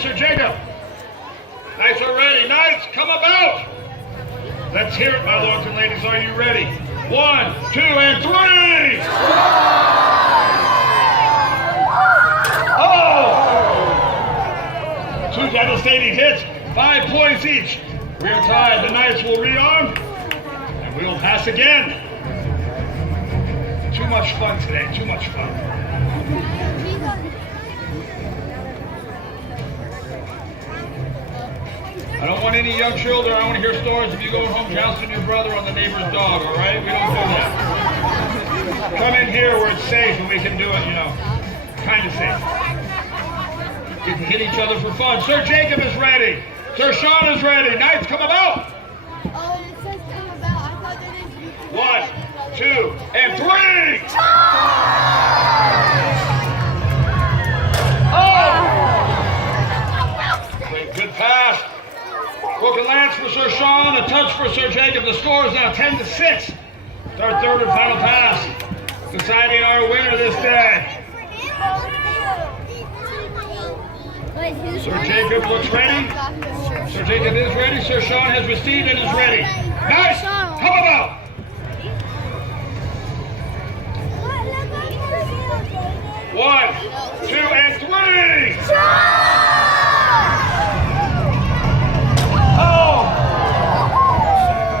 Sir Jacob. Knights are ready. Knights, come about. Let's hear it, my lords and ladies. Are you ready? 1, 2, and 3. Oh! 2 devastating hits, 5 points each. We are tied. The Knights will rearm, and we will pass again. Too much fun today. Too much fun. I don't want any young children. I want to hear stories of you going home jousting your brother on the neighbor's dog, all right? We don't do that. Come in here where it's safe and we can do it, you know, kind of safe. You can hit each other for fun. Sir Jacob is ready. Sir Sean is ready. Knights, come about. Oh, it says come about. I thought that is 1, 2, and 3. Oh! Wait, good pass. Broken lance for Sir Sean, a touch for Sir Jacob. The score is now 10-6. It's our third and final pass, deciding our winner this day. Sir Jacob looks ready. Sir Jacob is ready. Sir Sean has received and is ready. Nice! Come about! One, 2, and 3! Oh!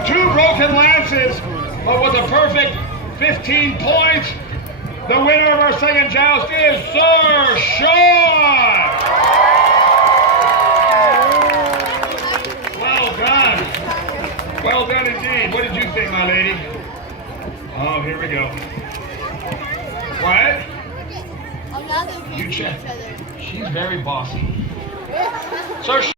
2 broken lances, but with a perfect 15 points. The winner of our second joust is Sir Sean! Well done. Well done indeed. What did you think, my lady? Oh, here we go. What? You check. She's very bossy. Sir